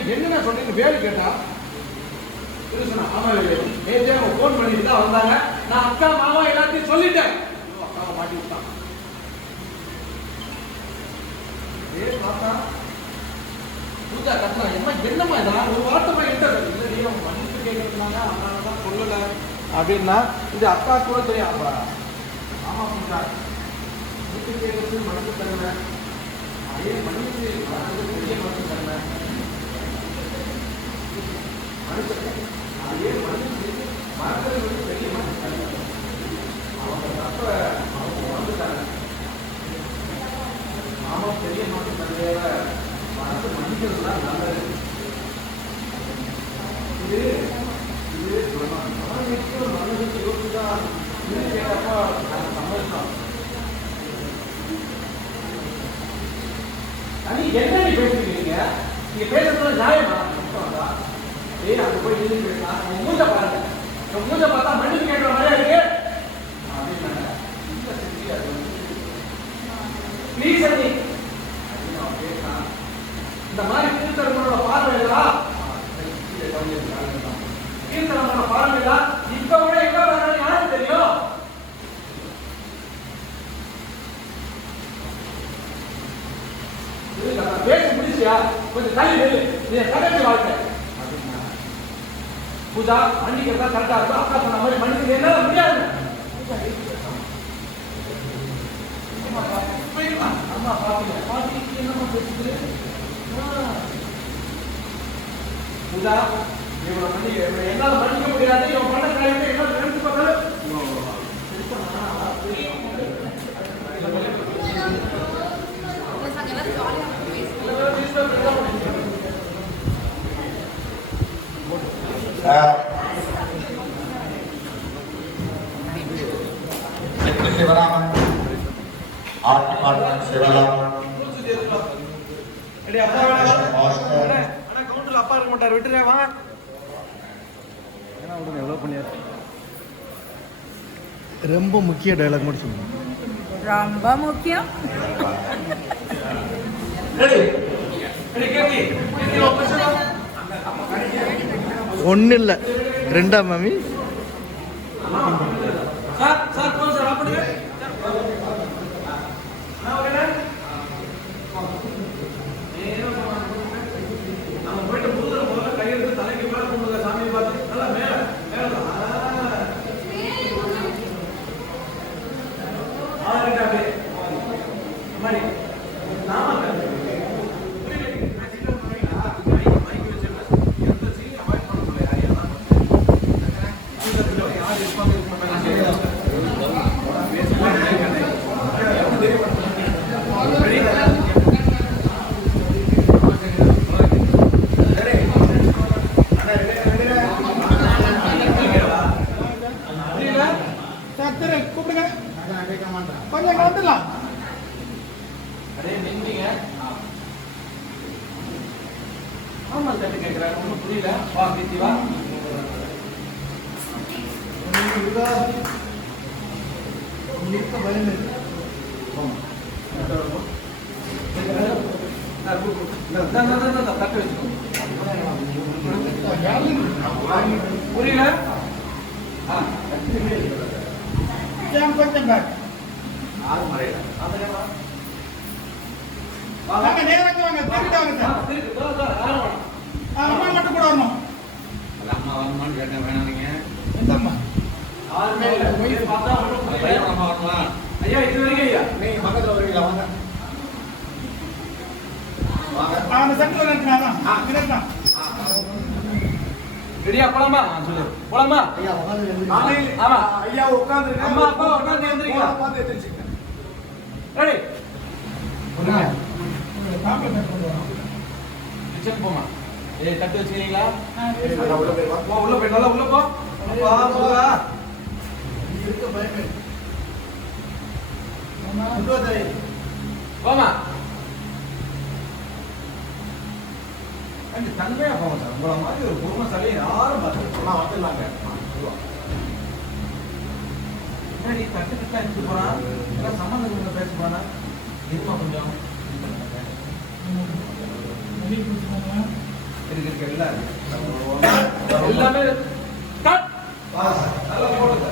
என்னென்ன சொன்னீங்க வேலை கேட்டா சொன்னா ஆமா நேற்றே அவங்க ஃபோன் பண்ணிட்டு தான் வந்தாங்க. நான் அக்கா மாமா எல்லாத்தையும் சொல்லிட்டேன். அக்காவை மாட்டி விட்டான். பார்த்தா பூஜா கட்டணா என்னம்மா இதான் ஒரு வார்த்தை இல்லை நீ அவங்க மன்னிப்பு கேட்கறதுனாங்க அதனால தான் சொல்லல அப்படின்னா இது அக்கா கூட தெரியும். அப்பா ஆமா பூஜா மன்னிப்பு கேட்கறது மனசு தருவேன். அதே மன்னிப்பு பெரிய மனசு தருவேன். அதே மனசு மறக்கிறது வந்து பெரிய மனசு தருவேன். அவங்க தப்ப அவங்க உணர்ந்துட்டாங்க. ஆமா பெரிய மனசு தந்தையோட மனசு மன்னிக்கிறது தான் நல்லது. இது மனசுக்கு யோசிச்சுதான் கேட்டப்ப நாங்கள் சம்மதிச்சோம். என்ன நீ பேசிக்கிறீங்க? நீங்க பேசுறதுல நியாயமா? அங்க போய் எழுதி பேசலாம். உங்க மூஞ்ச பாருங்க. உங்க மூஞ்ச பார்த்தா மன்னிப்பு கேட்கிற மாதிரியா இருக்கு அப்படின்னாங்க. ப்ளீஸ் அண்ணி இந்த மாதிரி கீழ்த்தரமோட பார்வையா கீழ்த்தரமோட பார்வையா இப்ப கூட எங்க பாருங்க யாருக்கு தெரியும்? பேச முடிச்சியா? கொஞ்சம் தள்ளி நெல்லு. கடைசி வாழ்க்கை பூஜா மன்னிக்கிறதா கரெக்டா இருக்கும். அக்கா சொன்ன மாதிரி மன்னிக்கிறது என்ன முடியாது. அம்மா பாத்தீங்க என்னமா பேசுது பூஜா இவனை மன்னிக்க என்னால மன்னிக்க முடியாது. இவன் பண்ண காரியத்தை என்னால நினைச்சு பார்த்தாலும் சிவராமன் ஆர்ட் டிபார்ட்மெண்ட் சிவராமன் அப்பா இருக்க மாட்டார். விட்டுறேன் வாங்க. எவ்வளவு பண்ணியாரு. ரொம்ப முக்கிய டயலாக் மட்டும் சொல்லுங்க. ரொம்ப முக்கியம். ஒன்னு இல்ல ரெண்டா மாமி. புரியல வா கீர்த்தி வா. புரியல கொஞ்சம் ஆறு மறையில வாங்க நேரங்க வாங்க திருட்டாங்க சார். அம்மா மட்டும் கூட வரணும். அம்மா வரணும்னு கேட்டேன். வேணாம் நீங்க எந்த அம்மா ஆறுமே இல்ல. போய் பார்த்தா பையன் அம்மா வரணுமா? ஐயா இது வரைக்கும் ஐயா நீங்க பக்கத்துல வரீங்களா? வாங்க வாங்க. அந்த சென்டர்ல நிற்கிறானா? கிரேட்டா ரெடியா போலாமா? சொல்லு போலாமா? ஐயா உட்கார்ந்து. ஆமா ஐயா உட்கார்ந்து. அம்மா அப்பா உட்கார்ந்து எந்திரிங்க. பார்த்து எந்திரிங்க. ரெடி போங்க. கிச்சன் போமா. தட்டு வச்சுக்கிறீங்களா? உள்ள போய் நல்லா உள்ள போ. போதா இருக்க பயமே போமா. தன்மையா போங்க சார். உங்களை மாதிரி ஒரு பொறுமைசாலி யாரும் பார்த்து வந்துடலாங்க. முன்னாடி தட்டு கிட்ட எடுத்து போறான். எல்லாம் சம்பந்தம் பேச போறானா? இருமா கொஞ்சம் இருக்கு எல்லாம் எல்லாமே கட். வா சார், நல்லா போடுங்க.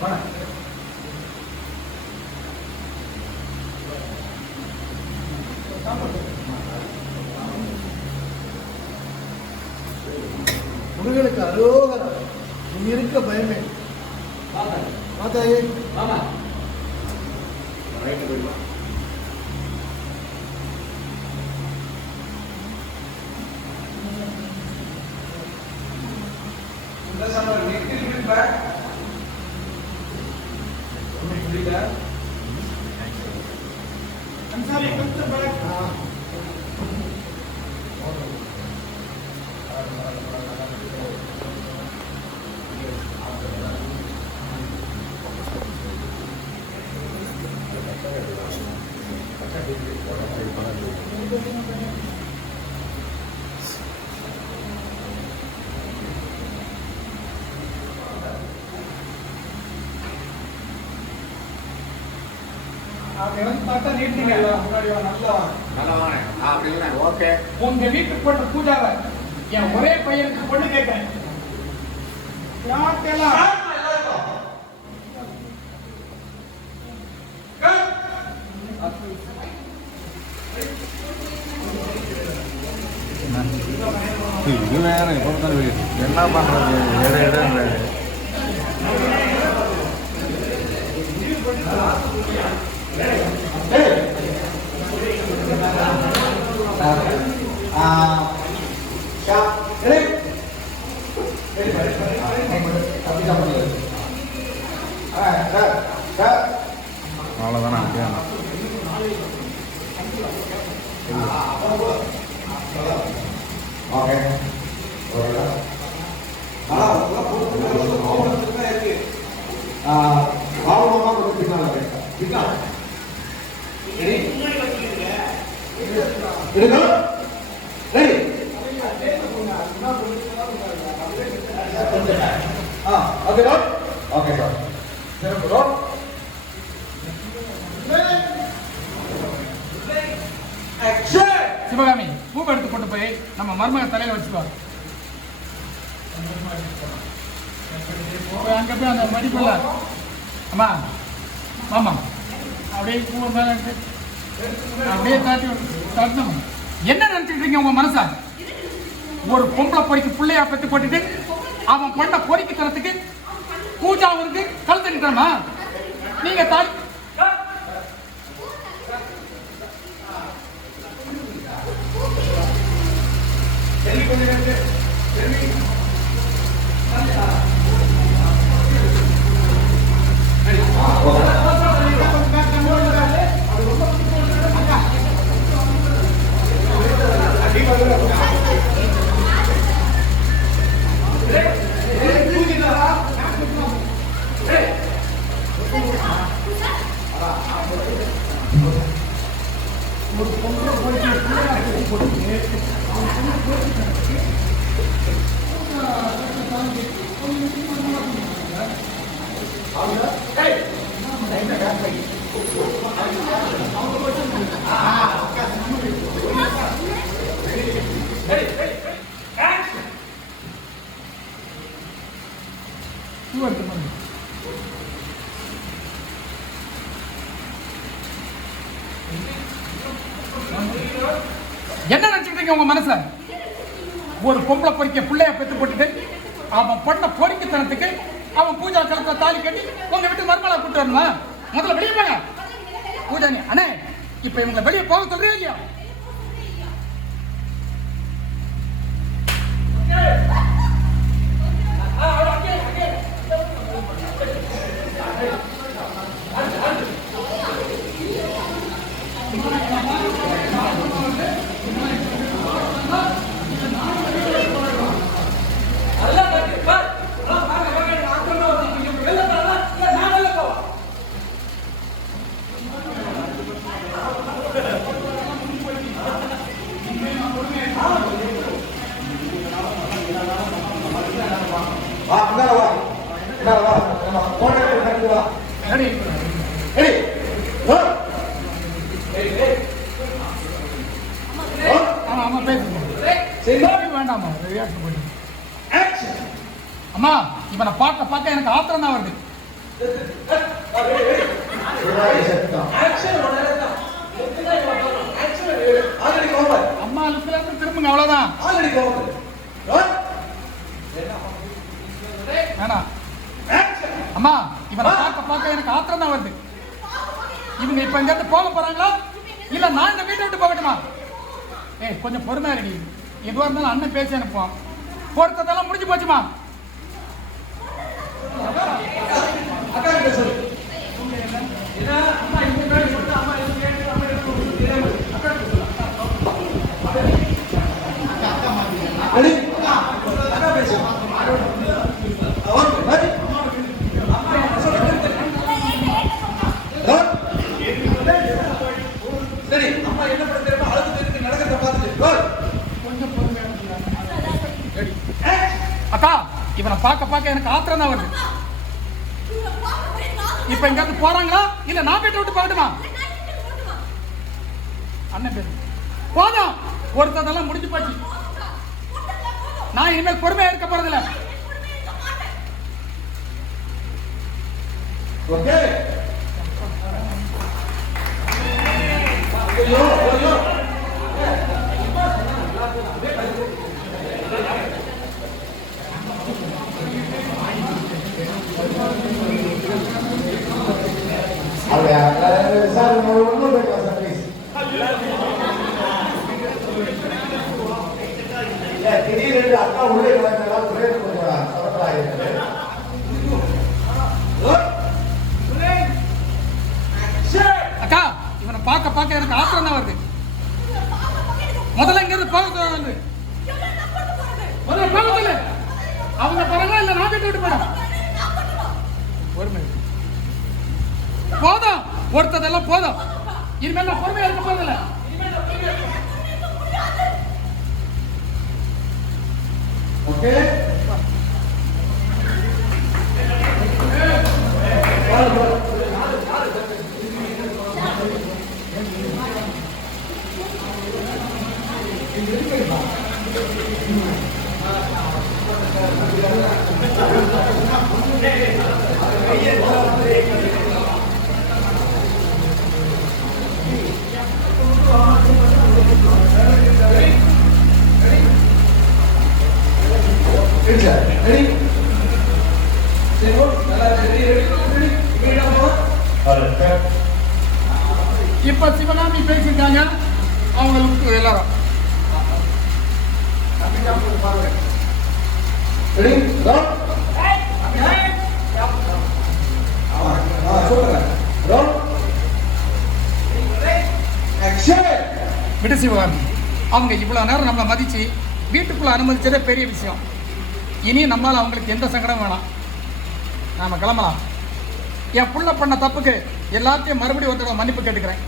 வாங்க. முருகனுக்கு அரோகரம். நீ இருக்க பயமே. மாதாயே ஆமா. ரைட்டு போயிடலாம். இந்த சமர் நெக்கில் விட் பேக். புரியல. Ansari comes back. உங்க வீட்டுக்கு போட்ட பூஜாவை என் ஒரே பையனுக்கு பொண்ணு கேட்கிறேன். யாருக்கெல்லாம் இது வேற பொறுத்தவரை என்ன பண்றது இடம் அவ்வளோதானே அப்படியே ஓகே. பாவமா கொஞ்சம் பின்னால பேசுறேன். பின்னால எடுங்க. Ready. Okay road. Okay sir. சரி ரோட். சிவகாமி பூவை எடுத்து கொண்டு போய் நம்ம மருமக தலையில வச்சுக்கோ. அங்க போய் அந்த மடிப்புள்ள அம்மா மாமா அப்படியே பூவை மேல அப்படியே தட்டணும். என்ன நினைச்சிட்டு இருக்கீங்க உங்க மனசா? ஒரு பொம்பளை பொறிக்கு பிள்ளையா பத்தி போட்டுட்டு அவன் பண்ண பொறிக்கு தரத்துக்கு பூஜா அவருக்கு கழுத்துக்கிட்டமா நீங்க தாய் என்ன நினைச்சுக்கிட்டீங்க உங்க மனசுல? ஒரு பொம்பளை பொறிக்க பிள்ளைய பெத்து போட்டுட்டு அவன் பண்ண பொறிக்குத்தனத்துக்கு அவன் பூஜா கலத்துல தாலி கட்டி உங்க வீட்டு மருமலை கூட்டு வரணுமா? முதல்ல வெளியே போங்க. பூஜா நீ அண்ணே இப்ப இவங்களை வெளியே போக சொல்றீங்க இல்லையா? வா பின்னால வா. பின்னால வா. நம்ம போனே நடந்து வா. Ready ready. வா. ஆமா ஆமா பேசுங்க. சரி வேண்டாமா ரியாக்ட் பண்ணி அம்மா இவனை பார்க்க பார்க்க எனக்கு ஆத்திரம் தான் வருது. அம்மா லுக்கில இருந்து திரும்புங்க அவ்வளவுதான். வேணாம் அம்மா இவனை பார்க்க பார்க்க எனக்கு ஆத்திரம் தான் வருது. இவங்க இப்ப இங்க இருந்து போக போறாங்களா இல்ல நான் இந்த வீட்டை விட்டு போகட்டுமா? ஏய் கொஞ்சம் பொறுமையா இருக்கு. எதுவா இருந்தாலும் அண்ணன் பேசி அனுப்புவான். பொறுத்ததெல்லாம் முடிஞ்சு போச்சுமா. சரி அம்மா என்ன பண்ணுறோம் அழுது நடக்கிறத பார்த்துட்டு அக்கா இவனை பார்க்க பார்க்க எனக்கு ஆத்திரம் தான் வருது. இப்ப இங்க இருந்து போறாங்களா இல்ல நான் வீட்டை விட்டு போகட்டுமா? அண்ணன் பேரு போதும். ஒருத்ததெல்லாம் முடிஞ்சு போச்சு. நான் இனிமேல் பொறுமையா இருக்க போறதில்ல. ஓகே ஐயோ ஐயோ சார் ஒன்றும் பேசலாம் சார் ப்ளீஸ். திடீரென்று அக்கா உள்ளே கலக்கலாம் ஒரே கொஞ்சம் சரப்பராக அக்கா இவனை பார்க்க பார்க்க எனக்கு ஆத்திரம் தான் வருது. முதல்ல இங்க இருந்து போக முதல்ல போக சொல்லு. அவங்க போறாங்களா இல்ல நான் வீட்டை விட்டு போறேன். ஒரு மினிட் போதும். ஒருத்ததெல்லாம் போதும். இனிமேல் நான் பொறுமையா இருக்க போறதில்ல. ஓகே இப்ப சிவகாமி பேசியிருக்காங்க. அவங்களுக்கு எல்லாரும் விடு சிவகாமி. அவங்க இவ்வளவு நேரம் நம்மளை மதிச்சு வீட்டுக்குள்ள அனுமதிச்சதே பெரிய விஷயம். இனி நம்மளால அவங்களுக்கு எந்த சங்கடம் வேணாம். நாம கிளம்பலாம். என் புள்ள பண்ண தப்புக்கு எல்லாத்தையும் மறுபடியும் ஒரு தடவை மன்னிப்பு கேட்டுக்கிறேன்.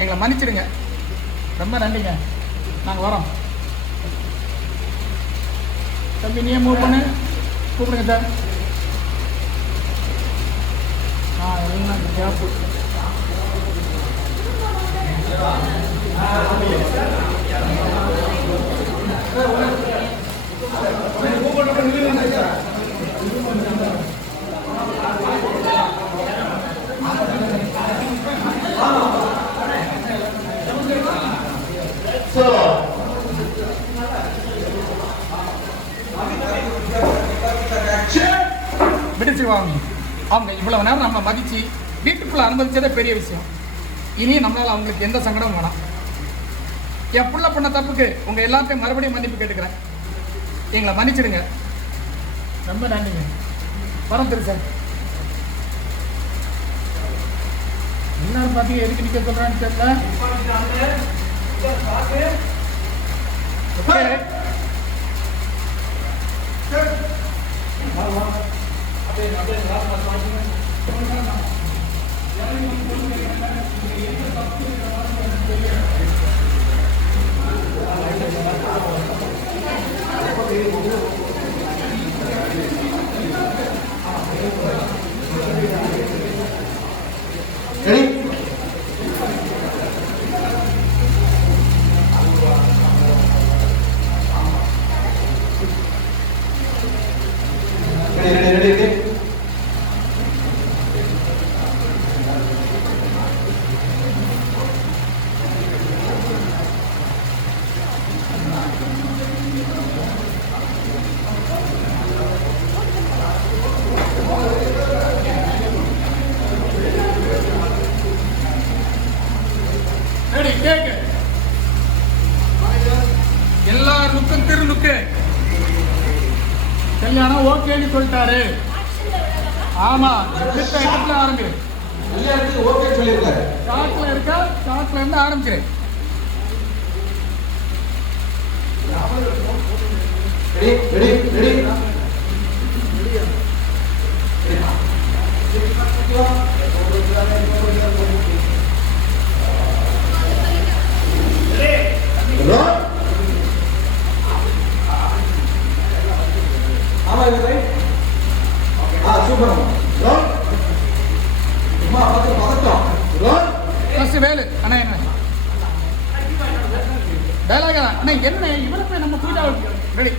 எங்களை மன்னிச்சிடுங்க. ரொம்ப நன்றிங்க. நாங்கள் வரோம். தம்பி நீயே மூவ் பண்ணு. கூப்பிடுங்க சார். எல்லாம் கேப்பு. விடுச்சு வாங்க. அவங்க இவ்வளவு நேரம் நம்ம மதிச்சு வீட்டுக்குள்ள அனுமதிச்சதே பெரிய விஷயம். இனி நம்மளால அவங்களுக்கு எந்த சங்கடமும் வேணாம். என் புள்ள பண்ண தப்புக்கு உங்க எல்லாத்தையும் மறுபடியும் மன்னிப்பு கேட்டுக்கிறேன். எங்களை மன்னிச்சிடுங்க. ரொம்ப நன்றிங்க. வரம் திரு சார். எல்லாரும் பார்த்தீங்க எதுக்கு நிக்க சொல்றான்னு தெரியல. லுக்கு திரு லுக்கு. கல்யாணம் ஓகேன்னு சொல்லிட்டாரு. ஆமா, இடத்துல ஆரம்பி. கல்யாணத்துக்கு ஓகே சொல்லியிருக்காரு. ஷார்ட்ல இருக்கா, ஷார்ட்ல இருந்து ஆரம்பிக்கிறேன். ஆமா இல்லை சூப்பர். பதட்டம் ஃபர்ஸ்ட் வேலு அண்ணா என்ன வேலையா அண்ணா என்ன இவருக்கு நம்ம பூஜா ரெடி.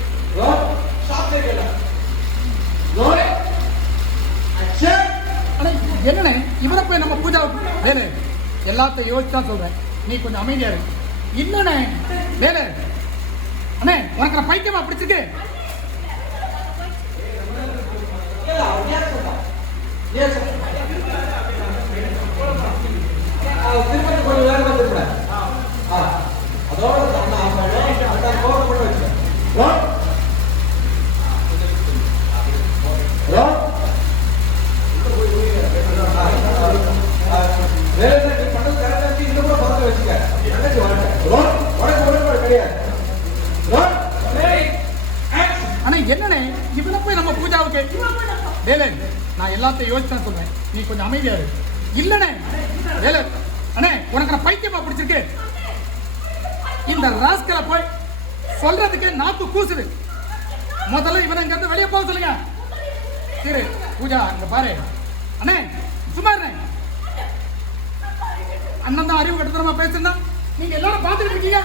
அண்ணா என்னண்ணே இவரை போய் நம்ம பூஜா வேலு எல்லாத்தையும் யோசிச்சு தான் சொல்றேன். நீ கொஞ்சம் அமைதியா இரு. இல்லண்ணே வேலு அண்ணே உனக்கு நான் பைத்தியமா பிடிச்சிருக்கு. திருப்பதி கொஞ்சம் வேலை வந்துருப்பேன். அதோட போட்டு வச்சுக்கேன். அண்ணா என்னண்ணே இவனை போய் நம்ம பூஜாவுக்கு வேலை நான் எல்லாத்தையும் யோசிச்சு சொல்றேன். நீ கொஞ்சம் அமைதியா இரு. இல்லண்ணே வேலை அண்ணே உனக்கு நான் பைத்தியமா பிடிச்சிருக்கு. இந்த ராஸ்கலை போய் சொல்றதுக்கு நாக்கு கூசுது. முதல்ல இவனை இங்க இருந்து வெளியே போக சொல்லுங்க. சரி பூஜா இங்க பாரு அண்ணே சும்மா அண்ணன் தான் அறிவு கட்டுத்தரமா பேசுனா நீங்க எல்லாரும் பார்த்துட்டு இருக்கீங்க.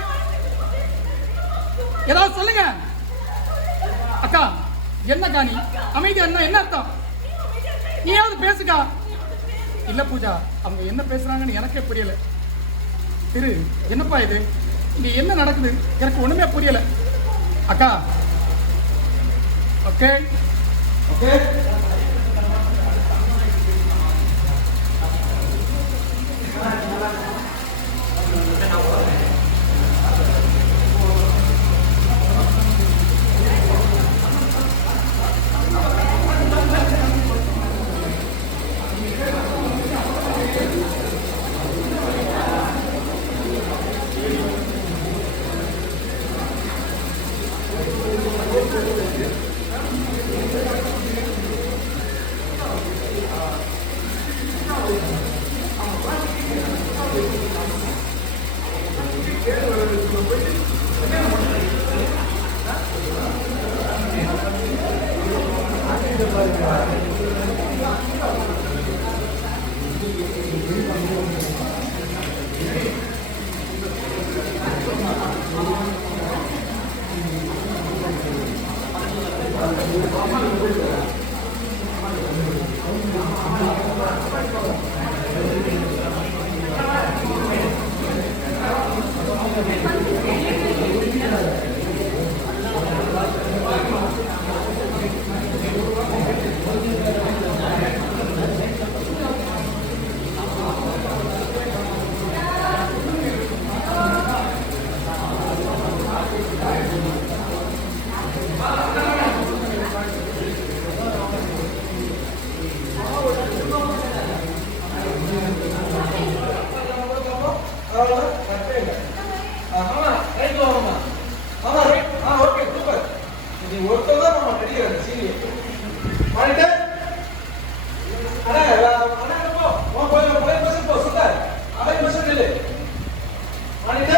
ஏதாவது சொல்லுங்க. அக்கா என்னக்கா நீ அமைதியா என்ன அர்த்தம்? நீயாவது பேசுக்கா. இல்ல பூஜா அவங்க என்ன பேசுறாங்கன்னு எனக்கே புரியல. திரு என்னப்பா இது இங்க என்ன நடக்குது எனக்கு ஒண்ணுமே புரியல. அக்கா ஓகே ஓகே Monitor.